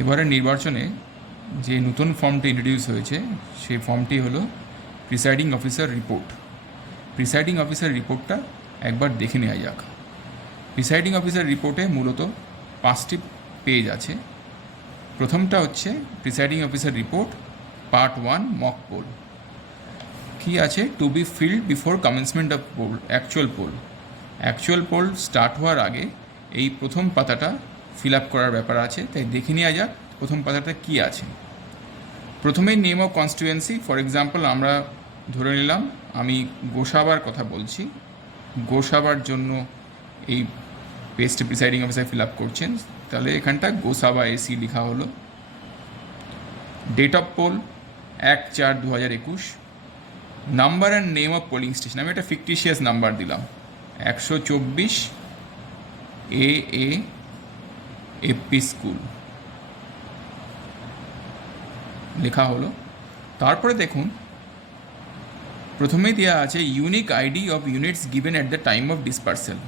এবারে নির্বাচনে যে নতুন ফর্মটি ইন্ট্রোডিউস হয়েছে সেই ফর্মটি হলো presiding officer report. Presiding officer রিপোর্টটা একবার দেখে নেওয়া যাক। প্রিসাইডিং অফিসার রিপোর্টে মূলত 5টি পেজ আছে। প্রথমটা হচ্ছে presiding officer report part 1 mock poll. কি আছে? To be filled before commencement of poll, actual poll start হওয়ার আগে এই প্রথম পাতাটা ফিল আপ করার ব্যাপার আছে। তাই দেখে নেওয়া যাক প্রথম পাতাটা কি আছে। প্রথমেই name of constituency. For example আমরা ধরে নিলাম আমি গোসাবার কথা বলছি, গোসাবার জন্য এই পেজটি প্রিসাইডিং অফিসার ফিল আপ করছেন, তাহলে এখানটা গোসাবা এসি লেখা হলো। Date of poll 1/4/2021। Number and name of polling station, আমি একটা ফিকটিশিয়াস নাম্বার দিলাম 124 AA এপি স্কুল লেখা হলো। তারপরে দেখুন প্রথমেই দেওয়া আছে unique ID of units given at the time of dispersal.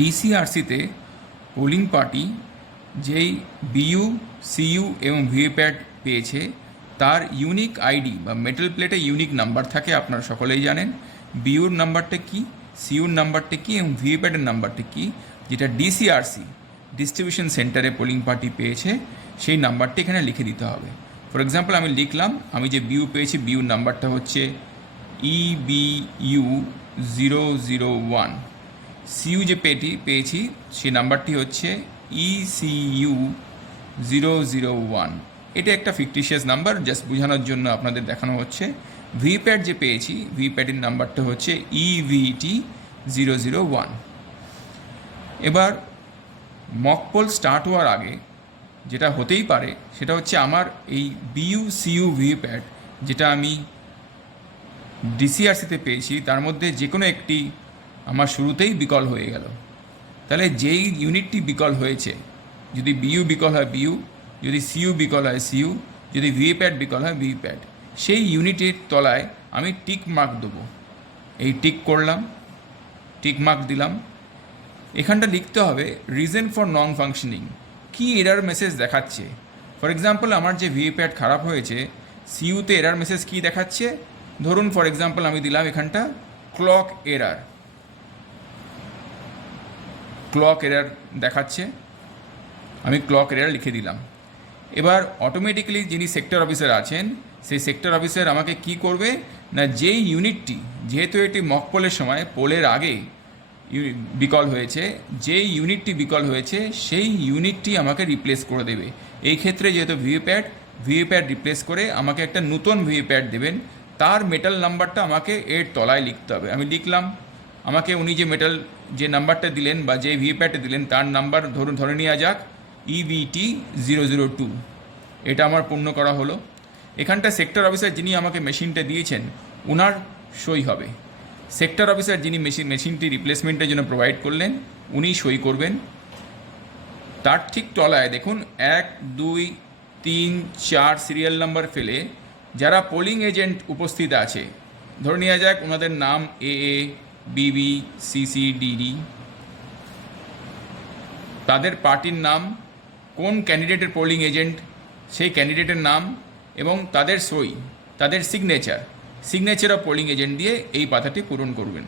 ডিসিআরসিতে পোলিং পার্টি যেই বিইউ, সিইউ এবং ভিভিপ্যাট পেয়েছে তার ইউনিক আইডি বা মেটাল প্লেটে ইউনিক নাম্বার থাকে, আপনারা সকলেই জানেন। বিইউর নাম্বারটা কি, সিইউর নাম্বারটা কি এবং ভিভিপ্যাটের নাম্বারটা কি, যেটা ডিসিআরসি ডিস্ট্রিবিউশন সেন্টারে পোলিং পার্টি পেয়েছে সেই নাম্বারটি এখানে লিখে দিতে হবে। ফর এক্সাম্পল আমি লিখলাম আমি যে বিইউ পেয়েছি বিইউর নাম্বারটা হচ্ছে EBU 001। সিইউ যে পেয়েছি সেই নাম্বারটি হচ্ছে ECU 001। এটা একটা ফিকটিশিয়াস নাম্বার, জাস্ট বোঝানোর জন্য আপনাদের দেখানো হচ্ছে। ভিপ্যাট যে পেয়েছি ভিপ্যাটের নাম্বারটা হচ্ছে EVT 001। এবার মকপোল স্টার্ট হওয়ার আগে যেটা হতেই পারে সেটা হচ্ছে আমার এই বিইউ, সিইউ, ভিপ্যাট যেটা আমি ডিসিআরসিতে পেয়েছি তার মধ্যে যে কোনো একটি আমার শুরুতেই বিকল হয়ে গেল। তাহলে যেই ইউনিটটি বিকল হয়েছে, যদি বিইউ বিকল হয় বিইউ, যদি সিইউ বিকল হয় সিইউ, যদি ভিপ্যাট বিকল হয় ভিপ্যাট, সেই ইউনিটের তলায় আমি টিক মার্ক দেবো। এই টিক করলাম, টিক মার্ক দিলাম। এখানটা লিখতে হবে রিজন ফর নন ফাংশনিং, কী এরার মেসেজ দেখাচ্ছে। ফর এক্সাম্পল আমার যে ভিপ্যাট খারাপ হয়েছে সিইউতে এরার মেসেজ কী দেখাচ্ছে, ধরুন ফর এক্সাম্পল আমি দিলাম এখানটা ক্লক এরার দেখাচ্ছে, আমি ক্লক এরার লিখে দিলাম। এবার অটোমেটিক্যালি যিনি সেক্টর অফিসার আছেন সেই সেক্টর অফিসার আমাকে কি করবে না, যেই ইউনিটটি, যেহেতু এটি মকপোলের সময় পোলের আগে বিকল হয়েছে, যেই ইউনিটটি বিকল হয়েছে সেই ইউনিটটি আমাকে রিপ্লেস করে দেবে। এই ক্ষেত্রে যেহেতু ভিভিপ্যাট রিপ্লেস করে আমাকে একটা নতুন ভিভিপ্যাট দেবেন, তার মেটাল নাম্বারটা আমাকে এর তলায় লিখতে হবে। আমি লিখলাম, আমাকে উনি যে মেটাল যে নাম্বারটা দিলেন বা যে ভিভিপ্যাটে দিলেন তার নাম্বার ধরে নেওয়া যাক EVT 002। এটা আমার পূর্ণ করা হলো। এখানটা সেক্টর অফিসার যিনি আমাকে মেশিনটা দিয়েছেন ওনার সই হবে। সেক্টর অফিসার যিনি মেশিনটি রিপ্লেসমেন্টের জন্য প্রোভাইড করলেন উনি সই করবেন। তার ঠিক তলায় দেখুন 1, 2, 3, 4 সিরিয়াল নাম্বার ফেলে যারা পোলিং এজেন্ট উপস্থিত আছে, ধরে নেওয়া যাক ওনাদের নাম AA, BB, CC, DD, তাদের পার্টির নাম, কোন ক্যান্ডিডেটের পোলিং এজেন্ট সেই ক্যান্ডিডেটের নাম এবং তাদের সই, তাদের সিগনেচার অফ পোলিং এজেন্ট দিয়ে এই পাতাটি পূরণ করবেন।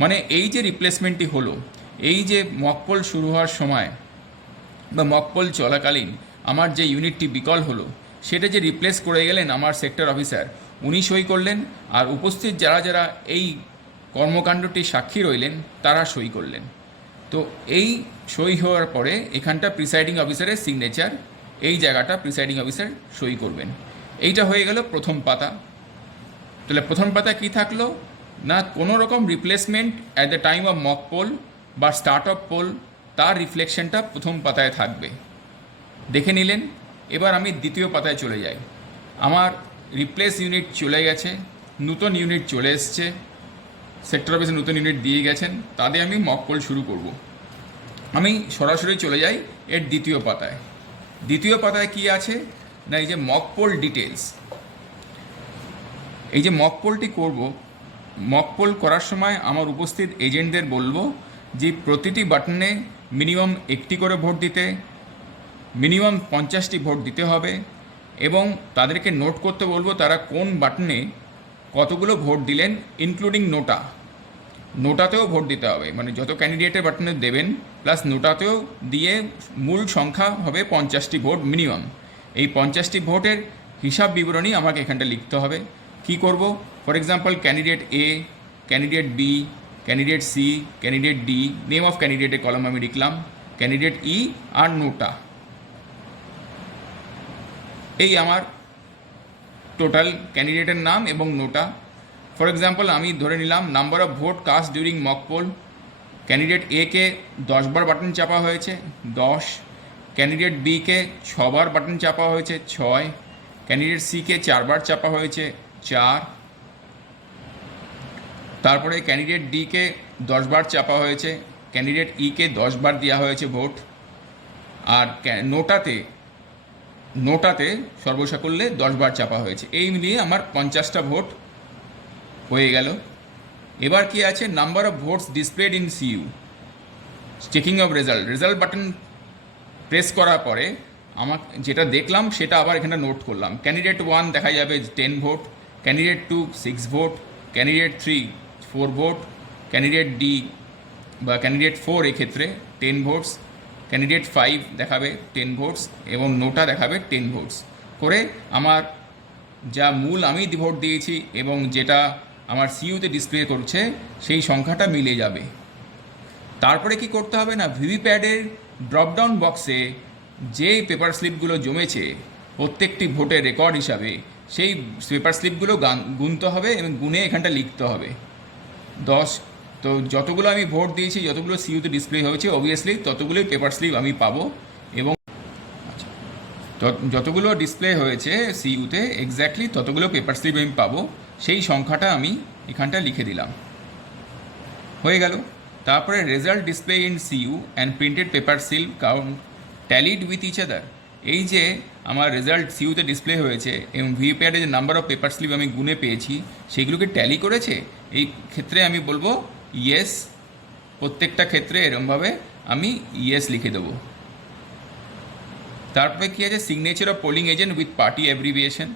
মানে এই যে রিপ্লেসমেন্টটি হলো, এই যে মকপোল শুরু হওয়ার সময় বা মকপোল চলাকালীন আমার যে ইউনিটটি বিকল হলো সেটা যে রিপ্লেস করে গেলেন আমার সেক্টর অফিসার, উনি সই করলেন। আর উপস্থিত যারা যারা এই কর্মকাণ্ডটি সাক্ষী রইলেন তারা সই করলেন। তো এই সই হওয়ার পরে এখানটা প্রিসাইডিং অফিসারের সিগনেচার, এই জায়গাটা প্রিসাইডিং অফিসার সই করবেন। এইটা হয়ে গেল প্রথম পাতা। তাহলে প্রথম পাতা কি থাকলো না, কোনো রকম replacement at the time of mock poll বা স্টার্ট অফ পোল তার রিফ্লেকশনটা প্রথম পাতায় থাকবে। দেখে নিলেন। এবার আমি দ্বিতীয় পাতায় চলে যাই। আমার রিপ্লেস ইউনিট চলে গেছে, নতুন ইউনিট চলে এসছে, সেক্টর অফিসে নতুন ইউনিট দিয়ে গেছেন, তাদের আমি মক পোল শুরু করব। আমি সরাসরি চলে যাই এর দ্বিতীয় পাতায়। দ্বিতীয় পাতায় কি আছে না, এই যে মক পোল ডিটেলস। এই যে মক পোলটি করব, মক পোল করার সময় আমার উপস্থিত এজেন্টদের বলবো যে প্রতিটি বাটনে মিনিমাম 1টি করে ভোট দিতে, মিনিমাম 50টি ভোট দিতে হবে এবং তাদেরকে নোট করতে বলবো তারা কোন বাটনে কতগুলো ভোট দিলেন, ইনক্লুডিং নোটা। নোটাতেও ভোট দিতে হবে, মানে যত ক্যান্ডিডেটের বাটনে দেবেন প্লাস নোটাতেও দিয়ে মূল সংখ্যা হবে 50টি ভোট মিনিমাম। এই 50টি ভোটের হিসাব বিবরণী আমাকে এখানটা লিখতে হবে। কি করব? For example candidate A, candidate B, candidate C, candidate D, name of ক্যান্ডিডেটের কলম আমি লিখলাম, ক্যান্ডিডেট ই আর নোটা। এই আমার টোটাল ক্যান্ডিডেটের নাম এবং নোটা। ফর এক্সাম্পল আমি ধরে নিলাম number of vote cast during mock poll. Candidate A কে 10 বার বাটন চাপা হয়েছে, 10। ক্যান্ডিডেট বি কে 6 বার বাটন চাপা হয়েছে, 6। ক্যান্ডিডেট সি কে 4 বার চাপা হয়েছে, 4। তারপরে ক্যান্ডিডেট ডি কে 10 বার চাপা হয়েছে, ক্যান্ডিডেট ই কে 10 বার দেওয়া হয়েছে ভোট। আর নোটাতে সর্বসাকুল্যে 10 বার চাপা হয়েছে। এই মিলিয়ে আমার 50টা ভোট হয়ে গেল। এবার কি আছে? Number of votes displayed in CU, checking of result button press করার পরে আমার যেটা দেখলাম সেটা আবার এখানে নোট করলাম। ক্যান্ডিডেট 1 দেখা যাবে 10 vote, candidate 2 6 vote, candidate 3 4 vote, candidate D বা ক্যান্ডিডেট 4 এক্ষেত্রে 10 ভোটস, ক্যান্ডিডেট 5 দেখাবে 10 ভোটস এবং নোটা দেখাবে 10 ভোটস করে আমার যা মূল আমি ভোট দিয়েছি এবং যেটা আমার সিইউতে ডিসপ্লে করছে সেই সংখ্যাটা মিলে যাবে। তারপরে কি করতে হবে না, ভিভিপ্যাডের ড্রপডাউন বক্সে যে পেপার স্লিপগুলো জমেছে প্রত্যেকটি ভোটের রেকর্ড হিসাবে সেই পেপার স্লিপগুলো গুনতে হবে এবং গুনে এখানটা লিখতে হবে 10। তো যতগুলো আমি ভোট দিয়েছি, যতগুলো সিইউতে ডিসপ্লে হয়েছে অবভিয়াসলি ততগুলোই পেপার স্লিপ আমি পাবো এবং যতগুলো ডিসপ্লে হয়েছে সিইউতে এক্স্যাক্টলি ততগুলো পেপার স্লিপ আমি পাবো। সেই সংখ্যাটা আমি এখানটা লিখে দিলাম, হয়ে গেল। তারপরে result display in CU and printed paper slip count tallied with each other. এই যে আমার রেজাল্ট সিইউতে ডিসপ্লে হয়েছে এবং ভিভিপ্যাডে যে নাম্বার অফ পেপার স্লিপ আমি গুনে পেয়েছি সেগুলোকে ট্যালি করেছে, এই ক্ষেত্রে আমি বলবো ইয়েস। প্রত্যেকটা ক্ষেত্রে এরমভাবে আমি ইয়েস লিখে দেবো। তারপরে কী আছে? Signature of polling agent with party abbreviation.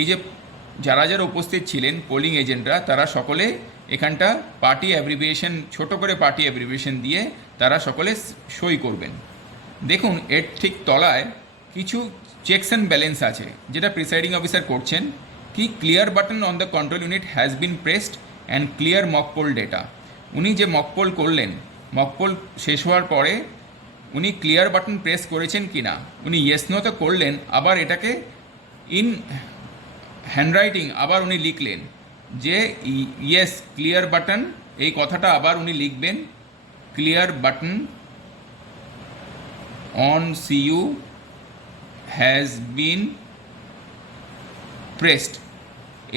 এই যে যারা যারা উপস্থিত ছিলেন পোলিং এজেন্টরা তারা সকলে এখানটা পার্টি অ্যাব্রিভিয়েশন, ছোট করে পার্টি অ্যাব্রিভিয়েশন দিয়ে তারা সকলে সই করবেন। দেখুন এর ঠিক তলায় কিছু চেকস অ্যান্ড ব্যালেন্স আছে যেটা প্রিসাইডিং অফিসার করছেন। কি? Clear button on the control unit has been pressed and clear mock poll data. উনি যে মক পোল করলেন, মক পোল শেষ হওয়ার পরে উনি ক্লিয়ার বাটন প্রেস করেছেন কি না, উনি ইয়েস নো তো করলেন, আবার এটাকে ইন হ্যান্ডরাইটিং আবার উনি লিখলেন যে ইয়েস ক্লিয়ার বাটন, এই কথাটা আবার উনি লিখবেন, clear button on CU has been pressed.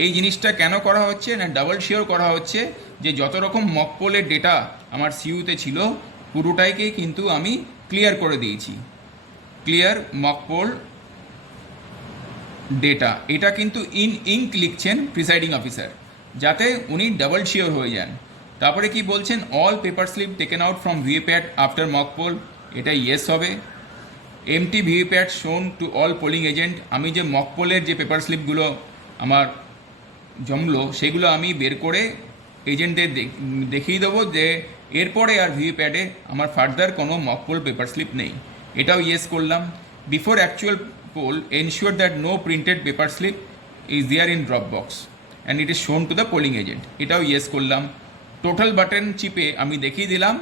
এই জিনিসটা কেন করা হচ্ছে না, ডাবল শিওর করা হচ্ছে যে যত রকম মক পোলের ডেটা আমার সিইউতে ছিল পুরোটাইকেই কিন্তু আমি ক্লিয়ার করে দিয়েছি। ক্লিয়ার মক পোল ডেটা, এটা কিন্তু ইন ইঙ্ক লিখছেন প্রিসাইডিং অফিসার যাতে উনি ডাবল শিওর হয়ে যান। তারপরে কি বলছেন? All paper slip taken out from VVPAT after mock poll, এটা ইয়েস হবে। Empty VVPAT shown to all polling agent, আমি যে মক পোলের যে পেপার স্লিপগুলো আমার জমলো সেগুলো আমি বের করে এজেন্টদের দেখিয়ে দেবো যে এরপরে আর ভিভিপ্যাডে আমার ফার্দার কোনো মক পোল পেপার স্লিপ নেই, এটাও ইয়েস করলাম। Before actual poll ensure that no printed paper slip is there in drop box and it is shown to the polling agent, এটাও ইয়েস করলাম। টোটাল বাটন চিপে আমি দেখিয়ে দিলাম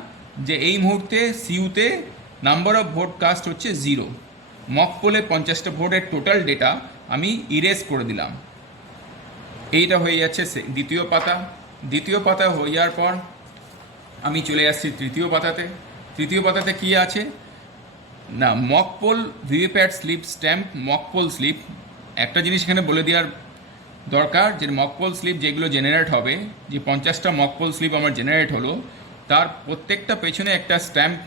যে এই মুহূর্তে সিইউতে নাম্বার অফ ভোট কাস্ট হচ্ছে 0। মক পোলে 50টা ভোটের টোটাল ডেটা আমি ইরেজ করে দিলাম। এইটা হয়ে যাচ্ছে দ্বিতীয় পাতা। দ্বিতীয় পাতা হয়ে যাওয়ার পর আমি চলে আসছি তৃতীয় পাতাতে। তৃতীয় পাতাতে কী আছে না, mock poll VVPAT slip stamp mock poll slip. একটা জিনিস এখানে বলে দেওয়ার দরকার যে মক পোল স্লিপ যেগুলো জেনারেট হবে, যে 50টা মক পোল স্লিপ আমার জেনারেট হলো তার প্রত্যেকটা পেছনে একটা স্ট্যাম্প,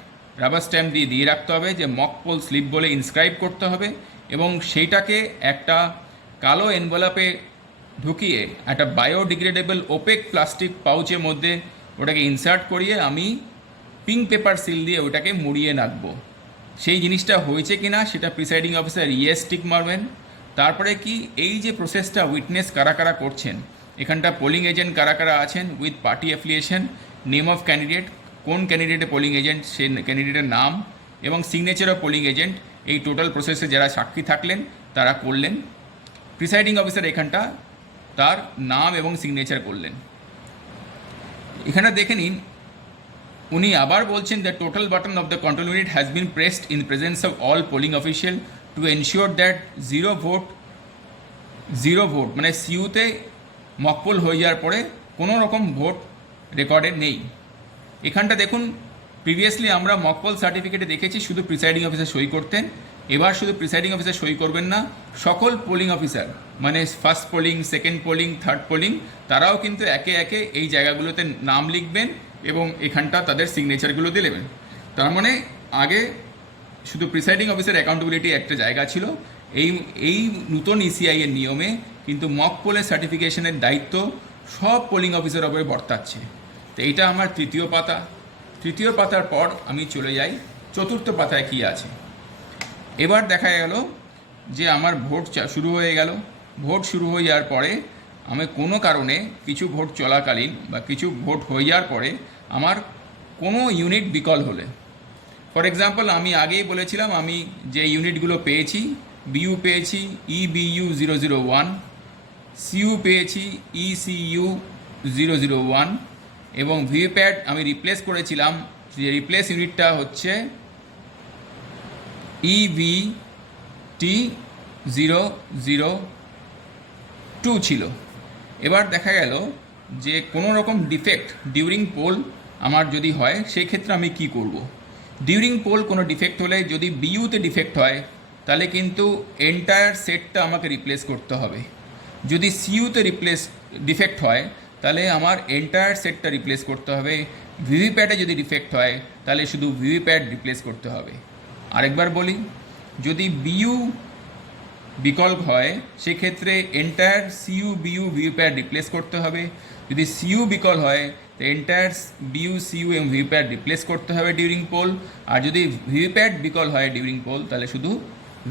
রাবার স্ট্যাম্প দিয়ে রাখতে হবে যে মক পোল স্লিপ বলে ইনস্ক্রাইব করতে হবে এবং সেইটাকে একটা কালো এনভেলপে ঢুকিয়ে একটা বায়োডিগ্রেডেবল ওপেক প্লাস্টিক পাউচের মধ্যে ওটাকে ইনসার্ট করিয়ে আমি পিঙ্ক পেপার সিল দিয়ে ওটাকে মুড়িয়ে রাখবো। সেই জিনিসটা হয়েছে কি না সেটা প্রিসাইডিং অফিসার ইয়েস টিক মারবেন। তারপরে কি এই যে প্রসেসটা উইটনেস কারা কারা করছেন, এখানটা পোলিং এজেন্ট কারা কারা আছেন with party affiliation, name of candidate, কোন ক্যান্ডিডেটের পোলিং এজেন্ট সেই ক্যান্ডিডেটের নাম এবং সিগনেচার অফ পোলিং এজেন্ট, এই টোটাল প্রসেসে যারা সাক্ষী থাকলেন তারা করলেন। প্রিসাইডিং অফিসার এখানটা তার নাম এবং সিগনেচার করলেন। এখানে দেখে নিন উনি আবার বলছেন the total button of the control unit has been pressed in presence of all polling official to ensure that zero vote মানে সিইউতে মকপোল হয়ে যাওয়ার পরে কোনো রকম ভোট রেকর্ডে নেই। এখানটা দেখুন প্রিভিয়াসলি আমরা মকপোল সার্টিফিকেটে দেখেছি শুধু প্রিসাইডিং অফিসার সই করতেন, এবার শুধু প্রিসাইডিং অফিসার সই করবেন না, সকল পোলিং অফিসার মানে first polling, second polling, third polling তারাও কিন্তু একে একে এই জায়গাগুলোতে নাম লিখবেন এবং এখানটা তাদের সিগনেচারগুলো দিয়ে নেবেন। তার মানে আগে শুধু প্রিসাইডিং অফিসার অ্যাকাউন্টেবিলিটি একটা জায়গা ছিল, এই নতুন ইসিআই এর নিয়মে কিন্তু মক পোলের সার্টিফিকেশনের দায়িত্ব সব পোলিং অফিসার ওপরে বর্তাচ্ছে। তো এইটা আমার তৃতীয় পাতা। তৃতীয় পাতার পর আমি চলে যাই চতুর্থ পাতায় কি আছে। এবার দেখা গেল যে আমার ভোট শুরু হয়ে গেল। ভোট শুরু হয়ে যাওয়ার পরে আমি কোনো কারণে কিছু ভোট চলাকালীন বা কিছু ভোট হয়ে যাওয়ার পরে আমার কোনো ইউনিট বিকল হলে, ফর এক্সাম্পল আমি আগেই বলেছিলাম আমি যে ইউনিটগুলো পেয়েছি, বিইউ পেয়েছি EBU001, সিইউ পেয়েছি ECU 001 এবং ভিভিপ্যাট আমি রিপ্লেস করেছিলাম, যে রিপ্লেস ইউনিটটা হচ্ছে EVT002 ছিল। এবার দেখা গেল যে কোনো রকম ডিফেক্ট ডিউরিং পোল আমার যদি হয় সেই ক্ষেত্রে আমি কি করব। ডিউরিং পোল কোনো ডিফেক্ট হলে যদি বিইউতে ডিফেক্ট হয় তাহলে কিন্তু এন্টায়ার সেটটা আমাকে রিপ্লেস করতে হবে। যদি সিইউতে ডিফেক্ট হয় তাহলে আমার এন্টায়ার সেটটা রিপ্লেস করতে হবে। ভিভিপ্যাটে যদি ডিফেক্ট হয় তাহলে শুধু ভিভিপ্যাট রিপ্লেস করতে হবে। আরেকবার বলি, যদি বিইউ বিকল্প হয় সেক্ষেত্রে entire CU BU VVPAT replace করতে হবে। যদি সিইউ বিকল হয় তো এন্টায়ার বিইউ সিইউ এবং ভিভিপ্যাট রিপ্লেস করতে হবে ডিউরিং পোল। আর যদি ভিভিপ্যাট বিকল হয় ডিউরিং পোল তাহলে শুধু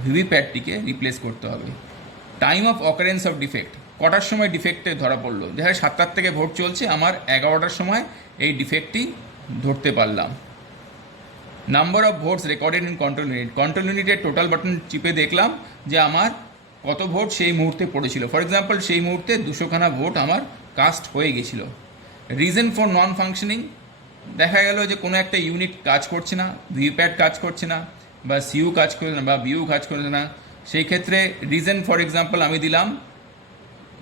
ভিভিপ্যাটটিকে রিপ্লেস করতে হবে। Time of occurrence of defect, কটার সময় ডিফেক্টে ধরা পড়লো, দেখা যায় 7টার থেকে ভোট চলছে, আমার 11টার সময় এই ডিফেক্টটি ধরতে পারলাম। Number of votes recorded in control unit, control ইউনিটের টোটাল বাটন চিপে দেখলাম যে আমার কত ভোট সেই মুহূর্তে পড়েছিল। ফর এক্সাম্পল সেই মুহূর্তে 200খানা ভোট আমার কাস্ট হয়ে গেছিলো। রিজন ফর নন ফাংশনিং, দেখা গেল যে কোনো একটা ইউনিট কাজ করছে না, ভিভিপ্যাট কাজ করছে না বা সিইউ কাজ করছে না বা বিইউ কাজ করছে না, সেই ক্ষেত্রে রিজন ফর এক্সাম্পল আমি দিলাম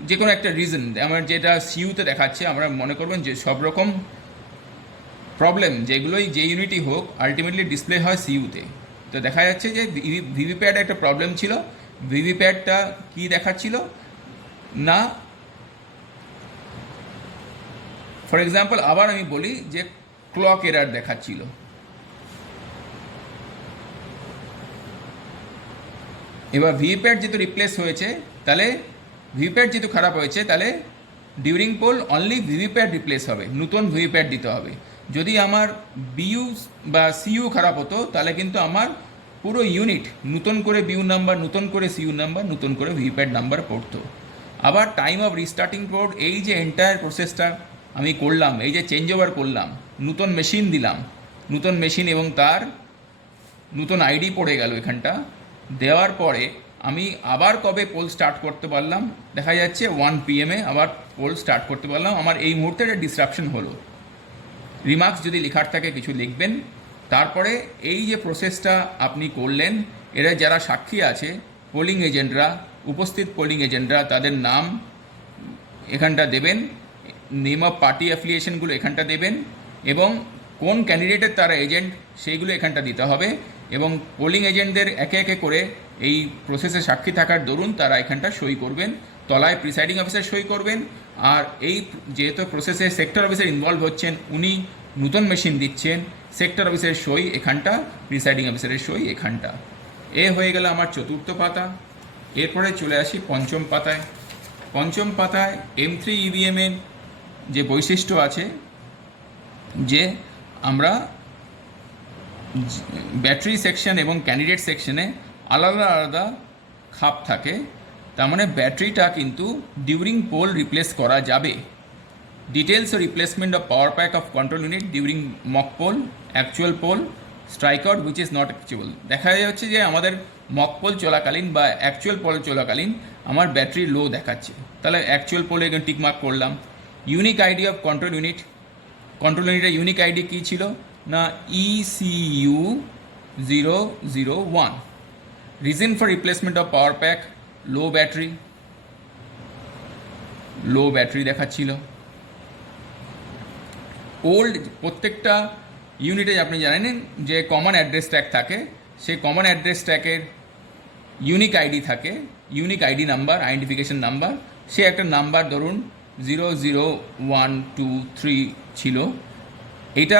যে কোনো একটা রিজন, আমার যেটা সিইউতে দেখাচ্ছে আমরা মনে করবেন যে সব রকম প্রবলেম যেগুলোই যে ইউনিটই হোক আলটিমেটলি ডিসপ্লে হয় সিইউতে। তো দেখা যাচ্ছে যে ভিভিপ্যাট একটা প্রবলেম ছিল, ভিভিপ্যাটটা কি দেখাচ্ছিল না, ফর এক্সাম্পল আবার আমি বলি যে ক্লক এরার দেখাচ্ছিল। এবার ভিভিপ্যাট যেহেতু রিপ্লেস হয়েছে তাহলে ভিভিপ্যাট যেহেতু খারাপ হয়েছে তাহলে during poll only VVPAT replace হবে, নতুন ভিভিপ্যাট দিতে হবে। যদি আমার বিইউ বা সিইউ খারাপ হতো তাহলে কিন্তু আমার পুরো ইউনিট নতুন করে বিইউ নাম্বার, নতুন করে সিইউ নাম্বার, নতুন করে ভিভিপ্যাট নাম্বার পড়তো। আবার টাইম অফ রিস্টার্টিং পোর্ট, এই যে এন্টায়ার প্রসেসটা আমি করলাম, এই যে চেঞ্জ ওভার করলাম, নতুন মেশিন দিলাম, নতুন মেশিন এবং তার নতুন আইডি পড়ে গেল এখানটা, দেওয়ার পরে আমি আবার কবে পোল স্টার্ট করতে পারলাম, দেখা যাচ্ছে 1 PM আবার পোল স্টার্ট করতে পারলাম। আমার এই মুহূর্তে একটা ডিসরাপশন হলো। রিমার্কস যদি লেখার থাকে কিছু লিখবেন। তারপরে এই যে প্রসেসটা আপনি করলেন, এরা যারা সাক্ষী আছে পোলিং এজেন্টরা, উপস্থিত পোলিং এজেন্টরা, তাদের নাম এখানটা দেবেন, নেম অফ পার্টি অ্যাফিলিয়েশনগুলো এখানটা দেবেন এবং কোন ক্যান্ডিডেটের তারা এজেন্ট সেইগুলো এখানটা দিতে হবে এবং পোলিং এজেন্টদের একে একে করে এই প্রসেসে সাক্ষী থাকার দরুন তারা এখানটা সই করবেন, তলায় প্রিসাইডিং অফিসার সই করবেন। আর এই যেহেতু প্রসেসে সেক্টর অফিসার ইনভলভ হচ্ছেন, উনি নতুন মেশিন দিচ্ছেন, সেক্টর অফিসারের সই এখানটা, প্রিসাইডিং অফিসারের সই এখানটা। এ হয়ে গেল আমার চতুর্থ পাতা। এরপরে চলে আসি পঞ্চম পাতায়। পঞ্চম পাতায় M3 EVM-এর যে বৈশিষ্ট্য আছে যে আমরা ব্যাটারি সেকশন এবং ক্যান্ডিডেট সেকশনে আলাদা আলাদা খাপ থাকে, তার মানে ব্যাটারিটা কিন্তু ডিউরিং পোল রিপ্লেস করা যাবে। ডিটেলস ও replacement of power pack of control unit during mock poll, actual poll, strike out which is not actual. দেখা যাচ্ছে যে আমাদের মক পোল চলাকালীন বা অ্যাকচুয়াল পোল চলাকালীন আমার ব্যাটারি লো দেখাচ্ছে, তাহলে অ্যাকচুয়াল পোলে টিক মার্ক করলাম। Unique ID of control unit, control ইউনিটের ইউনিক আইডি কী ছিল না ECU001। Reason for replacement of power pack, low battery দেখাচ্ছিল। ওল্ড, প্রত্যেকটা ইউনিটে আপনি জানেন যে কমন অ্যাড্রেস ট্যাগ থাকে, সেই কমন অ্যাড্রেস ট্যাগের ইউনিক আইডি থাকে, unique ID number, identification number, সে একটা নাম্বার ধরুন 00123 ছিল। এটা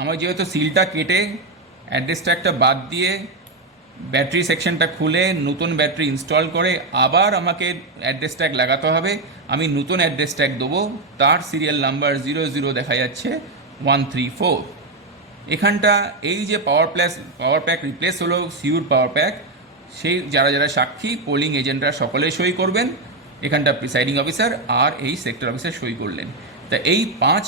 আমার যেহেতু সিলটা কেটে অ্যাড্রেস ট্যাগটা বাদ দিয়ে ব্যাটারি সেকশনটা খুলে নতুন ব্যাটারি ইনস্টল করে আবার আমাকে অ্যাড্রেস ট্যাগ লাগাতে হবে, আমি নতুন অ্যাড্রেস ট্যাগ দেবো, তার সিরিয়াল নাম্বার 00 দেখা যাচ্ছে 134। এখানটা এই যে পাওয়ার প্যাক রিপ্লেস হলো সিউর পাওয়ার প্যাক, সেই যারা সাক্ষী পোলিং এজেন্টরা সকলে সই করবেন, এখানটা প্রিসাইডিং অফিসার আর এই সেক্টর অফিসার সই করলেন। তা এই 5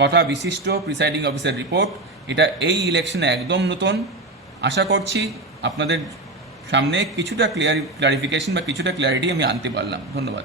কথা বিশিষ্ট প্রিসাইডিং অফিসার রিপোর্ট, এটা এই ইলেকশনে একদম নতুন। আশা করছি আপনাদের সামনে কিছুটা ক্লিয়ারিফিকেশন বা কিছুটা ক্ল্যারিটি আমি আনতে পারলাম। ধন্যবাদ।